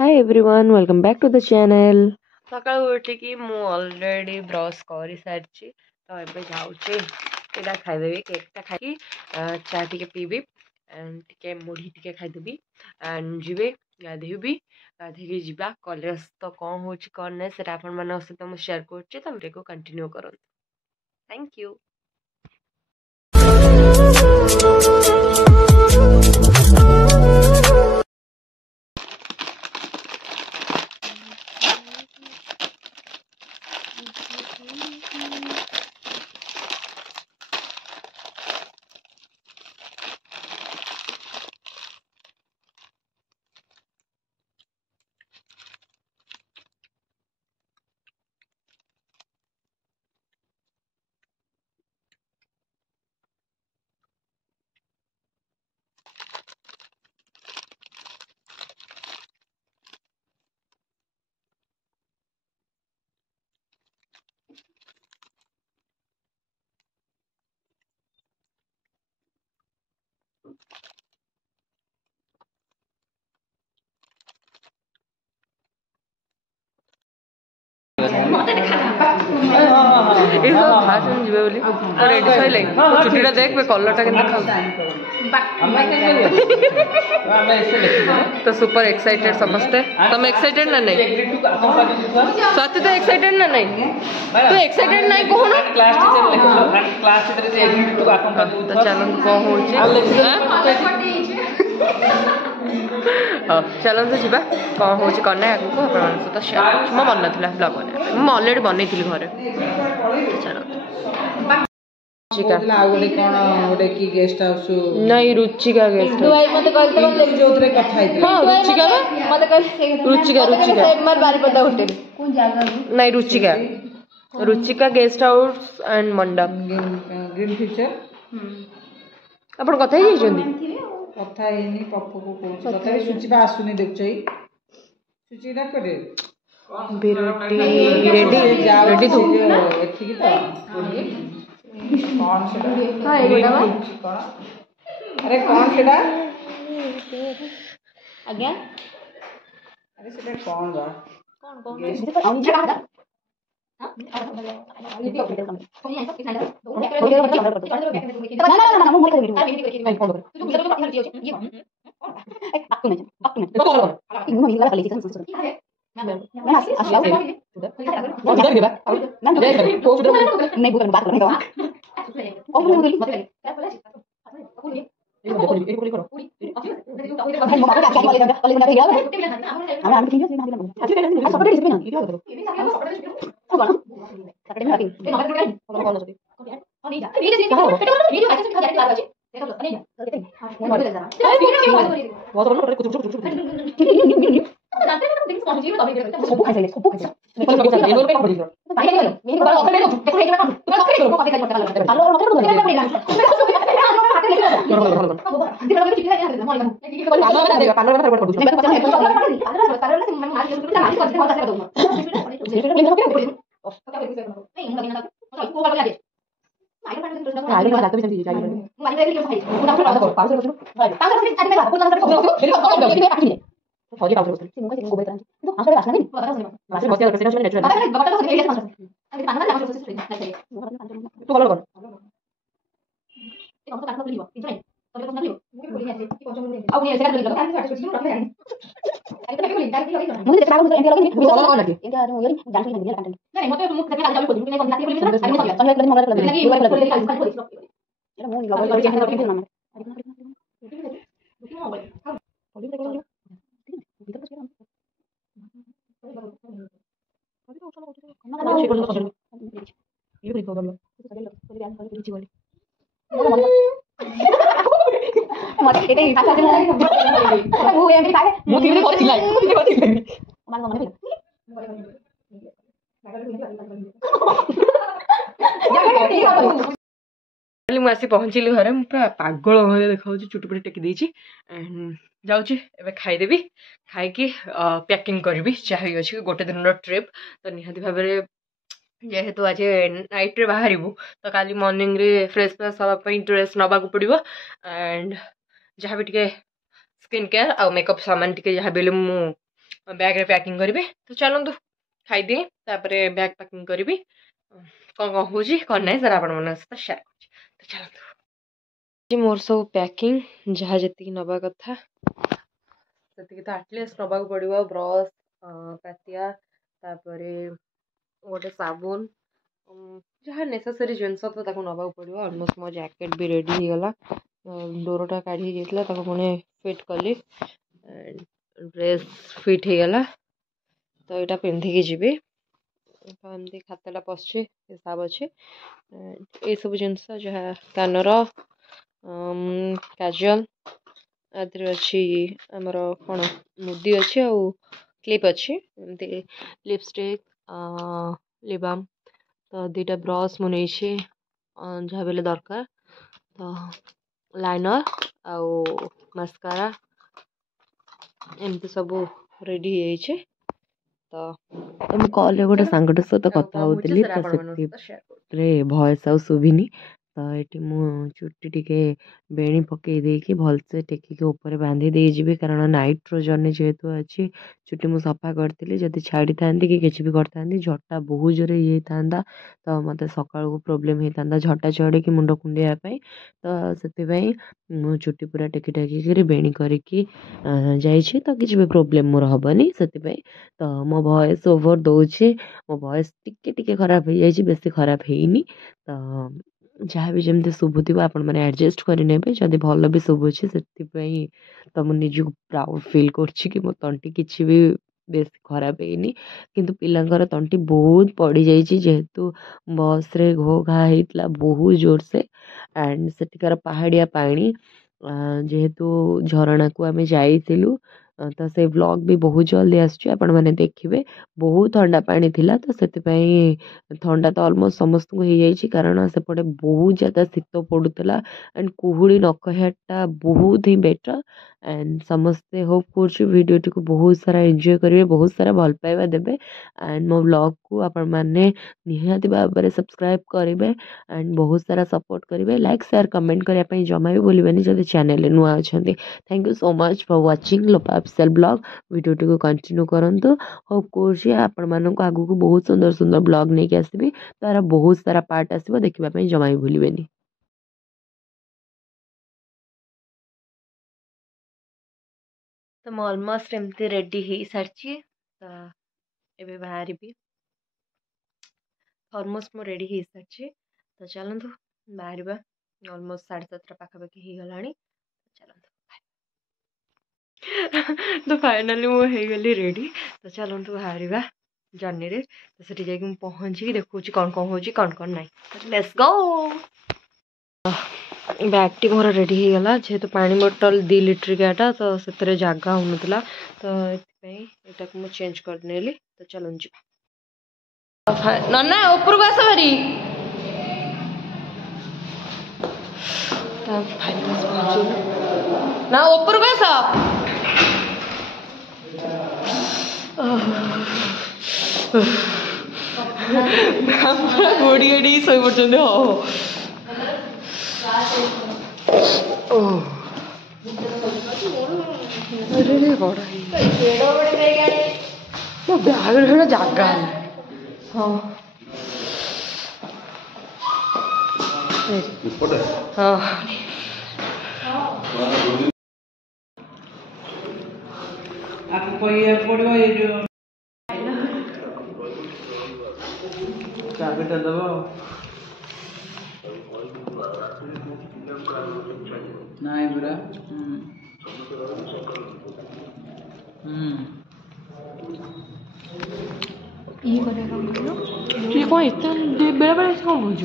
Hi everyone, welcome back to the channel. ସକାଳୁ ଉଠିକି ମୁଁ ଅଲରେଡ଼ି ବ୍ରସ୍ କରିସାରିଛି ତ ଏବେ ଯାଉଛି ଏଇଟା ଖାଇଦେବି କେକ୍ଟା ଖାଇକି ଚା ଟିକେ ପିଇବି ଆଣ୍ଡ ଟିକେ ମୁଢ଼ି ଟିକେ ଖାଇଦେବି ଆଣ୍ଡ ଯିବି ଗାଧେଇବି ଗାଧେଇକି ଯିବା କଲେଜ ତ କ'ଣ ହେଉଛି କ'ଣ ନାହିଁ ସେଇଟା ଆପଣମାନଙ୍କ ସହିତ ମୁଁ ସେୟାର କରୁଛି ତ ଭିଡ଼ିଓକୁ କଣ୍ଟିନ୍ୟୁ କରନ୍ତୁ ଥ୍ୟାଙ୍କ ୟୁ। ये सब भाषण जीवे बोली रेडी सइले छुट्टीटा देख पे कलरटा केन खाऊ तो सुपर एक्साइटेड समझते तुम एक्साइटेड ना नहीं स्वाति तो एक्साइटेड ना नहीं तू एक्साइटेड नहीं कहो ना क्लास टीचर से एग्री टू अकम्पनी तो चलो कौन होची हाँ चलते जी कौन हो कौन ना आगे आप सहित सेयार कर मो मन ना ब्लॉग बनाया मुझे अलरेडी बनई घरे नहीं रुचिका गेस्ट नहीं Ruchika Ruchika guest house and मंडप ग्रीन फ्यूचर अपन कथा ही कथा हेनी पप्पू को कोच कथा सुचिबा आसुनी देखछई सुचिरा करे बिरटी रेडी रेडी तू एथि की तो कौन सेटा हां एगोटा बा अरे कौन सेटा आज्ञा अरे सेटा कौन बा कौन सेटा मुझे पहुँचली घरे पूरा पागल भाई देखा चुटपुटी टेकी देती जाऊँगी एवं खाईदेवी खाई पैकिंग करी जहाँ अच्छी गोटे दिन ट्रिप तो निहाती भाव जेहेतु आज नाइट रे बाहर तो काली मॉर्निंग रे फ्रेश फ्रेश हाँपाई ड्रेस नवा पड़ो एंड जहाँ भी टे स्किन केयर आ मेकअप सामान टे जहाँ भी मु बैग रे पैकिंग करी तो चलतु खाईदिए बैग पैकिंग करी कौन कौन हो कौन ना सर आपण सहित सेयार कर चलतु मोर सब पैकिंग जहाँ जी नवा कथा से तो आटलिस्ट नवा पड़ो ब्रश पातिया गोटे साबुन जहाँ नेसेसरी जिनस तो नवा पड़ो अलमोस्ट मो जैकेट भी रेडी हो गला डोरटा काढ़ी जाइए पुणी फिट कली ड्रेस फिट हो गला तो यहाँ पिंधिकी जी तो एमती खाताटा पशे हिसाब अच्छे ये सब जिनस जहाँ कानर काजल आदि अच्छी आमर कौन मुदी अच्छी आ क्लिप अच्छी एमती लिपस्टिक लिप बाम तो दुईटा ब्रश मुझे जहाँ बेले दरकार तो लाइनर आउ मस्कारा एमती सब रेडी हो तो कॉल गोटे सांगट सहित कथा होती तो भॉइस आउ शुभिनी तो ये चुट्टी टिके बेणी पकई देकी भलसे टेकिक ऊपर बांधी दे जी कारण नाइट रो जर्नी जेहेतु अच्छी चुट्टी मुझे सफा करी जदि छाड़ी था कि किसी भी करता झटा बहुत जोर ये था तो मत सका प्रोब्लेम होता झटा चढ़ी मुंड कुंडापी तो से चुट्टी पूरा टेकी टेकिक बेणी करके तो किसी भी प्रोब्लेम मोर हेनी से तो मो वॉइस ओवर दौचे मो वॉइस टिके टिके खराब हो जाए बेसी खराब होनी तो जहाँ भी जमी शुभुव आपण मैंने एडजस्ट करने जदि भल भी शुभुचे से तो मुझे निजी प्राउड फिल कर मो तंटी किसी भी बेस खराब होनी किंतु पिलांकर तंटी बहुत पड़ी जाइए जेहेतु बस रे घो घा होता बहुत जोर से एंड सेठिकार पहाड़िया पानी जेहेतु झरणा को आम जाइलु तो से व्लॉग भी बहुत जल्दी आपण मैंने देखिए बहुत ठंडा पानी थिला तो से ठंडा तो ऑलमोस्ट समस्त को हो जाइए कारण सेपटे बहुत ज़्यादा शीत पड़ूला एंड कुहुड़ी न कहटा बहुत ही बेटर एंड समस्ते होप कर वीडियो को बहुत सारा एंजॉय करेंगे बहुत सारा भल पाइबा देबे एंड मो व्लॉग को आपण मैंने निहाती भाव में सब्सक्राइब करेंगे एंड बहुत सारा सपोर्ट करेंगे लाइक शेयर कमेंट करने जमा भी भूलें जब चैनल नुआ अच्छा thank you so much for watching Lopa official blog video T continue करूँ होप कर आपण मानक आगू को बहुत सुंदर सुंदर ब्लॉग नहीं आसबि तार बहुत सारा पार्ट आसो देखा जमा भी भूलें। तो मैं ऑलमोस्ट एमती रेडी हो सारी तो ये बाहर ऑलमोस्ट मो रेडी हो सारी तो चलतु बाहर ऑलमोस्ट 7:30 पाखापाखि हो गला चलतु तो फाइनाली मुझे गली रेडी तो चलतु बाहर जर्नी रे तो सेठी जाइए पहुँची देखो कौन कौन हो कौन ना लेट्स गो बैगटी मोर रेडी हो गला जेहेतु पानी बोतल 2 लिट्रिकाटा तो से जगह हो नाला तो ये मुझे चेंज करने तो चलो जा नन्ना ऊपर को आस भारी ना ऊपर को आस गोड़ी गोड़ी शो पड़ते हाँ मो बैग जगह हाँ हाँ आपको ये पड़ो ये जो चाबिटा दबो नहीं बुरा ये कौन इतना बेला बेला कौन बुझ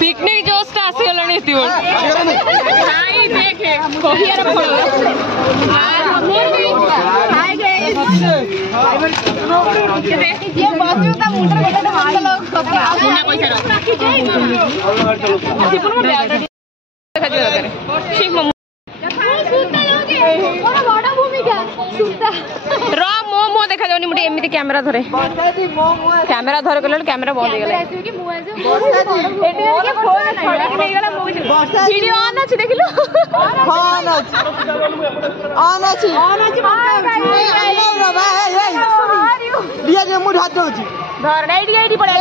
पिकनिक जोस्टा आसीगलानी मो देखा जाउनी मुटे एमिति कैमरा धरे कैमरा धरे कले कैमरा बंद हो गेला एटी के फोन छड़ी के नहीं गेला वीडियो ऑन अछि देखिलो ऑन अछि दिया जे मुड हाथ होछि धर एडी पड़े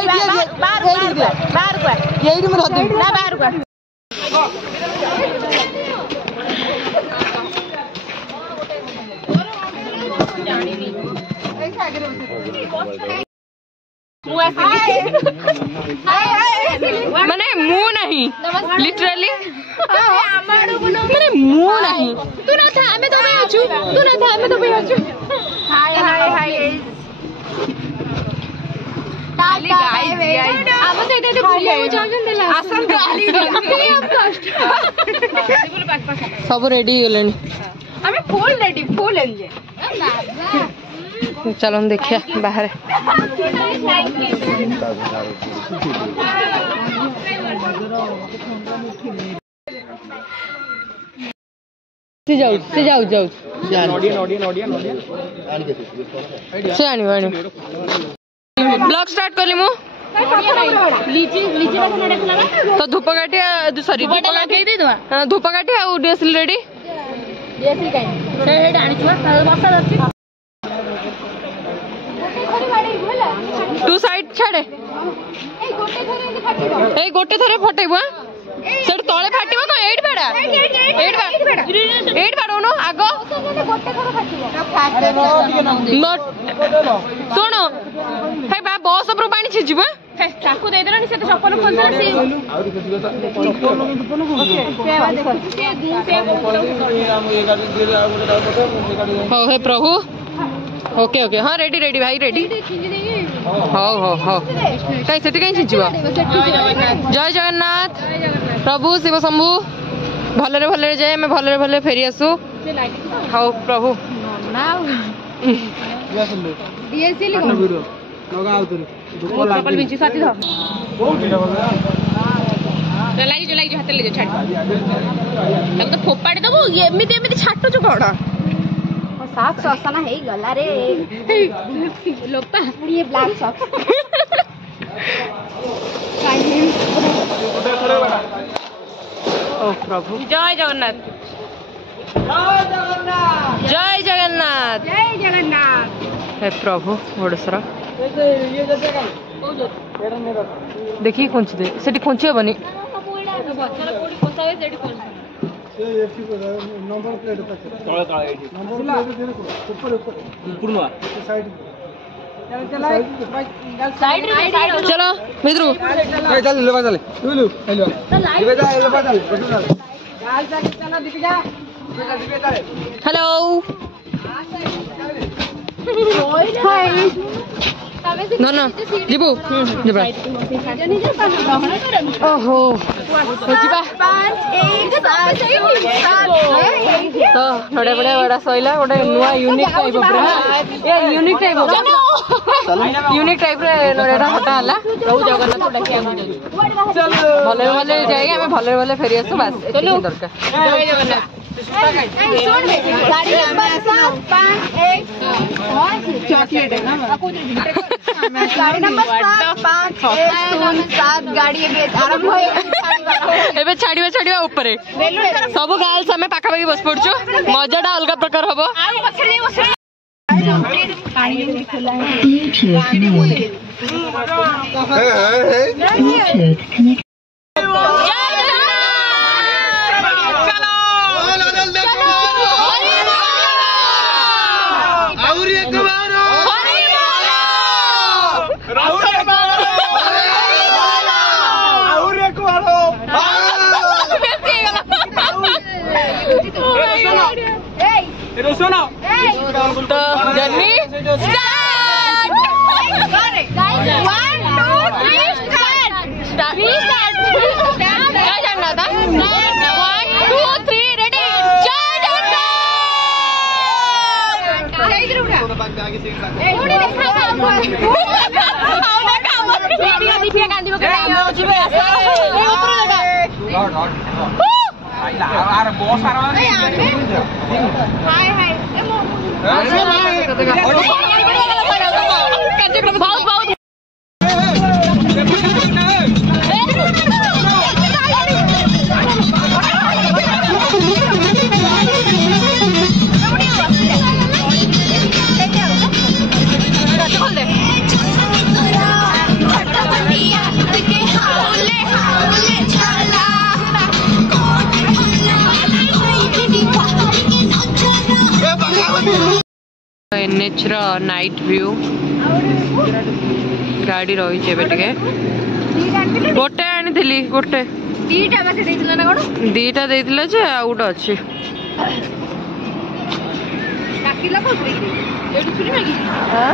बाहर एडी में हाथ ना बाहर को माने मुंह नहीं लिटरली माने मुंह नहीं तू ना था हमें तो भाई आछु तू ना था हमें तो भाई आछु हाय गाइस हम तो इते बुलिया को जाउन देला आसन गाली हम कष्ट सब रेडी होलेनी हमें फुल रेडी फुल एंजॉय चलो हम देखिए बाहर से जाऊ ब्लॉग स्टार्ट कर ली मु तो धूपकाठी सॉरी धूपकाठी आ डीएसएल रेडी टू साइड छाड़े गोटे थरे फटेब सेठ तले फाटिब तो एट बेड़ा बाड़नो आग शुण भाई बस उपर पानी छिजिब ताकू दे देलानी से तो चप्पल खोलता से हो हे प्रभु ओके ओके हाँ रेडी रेडी भाई रेडी हो कहीं से कहीं छिजिब जय जगन्नाथ प्रभु शिव शंभु भलरे भलरे जाए मैं भलरे भलरे फेरी आसू हाँ प्रभु तो फोपाड़ी दबु एमती एमती छाटुच कौन साफ ससना है गला रे लोपा ये ब्लैक सॉक्स ओ प्रभु जय जगन्नाथ जय जगन्नाथ जय जगन्नाथ हे प्रभु ओडसर देखिए खोंची दे सेठी खोंची हेबनी नंबर प्लेट चलो मित्रों hello No, no. Jibu. Jibu. ओहो जिबा 5 1 7 तो नडे बडे बडा सइला ओडे नुवा यूनिक टाइप रे ए यूनिक टाइप रे नडेटा हटा हला प्रभु जगन्नाथ डाकी आगु चलो भले भले जाएगा हमें भले भले फेरी आसु बस चलो दरकार जय जगन्नाथ सुन गाड़ी नंबर 5 1 चॉकलेट है ना गाड़ी नंबर 5 1 7 गाड़ी आरंभ हो एबे छाड़िबा ऊपर सब गर्ल्स हमें पाखा पाखी बस पड़छु मजाटा अलग प्रकार हबो सुनो तो जर्नी स्टार्ट 1 2 3 स्टार्ट क्या जानना था 1 2 3 रेडी जय जगन्नाथ इधर उठा थोड़ी देखा आउना काम दीपिया गांधी को जिबे आसा ऊपर लगा आर बॉस आरो हाय हाय बहुत बहुत एनएचर नाइट व्यू गाड़ी रही गोटे आनी गोटे दीटा देइतिला जे आ गोटे अच्छी हाँ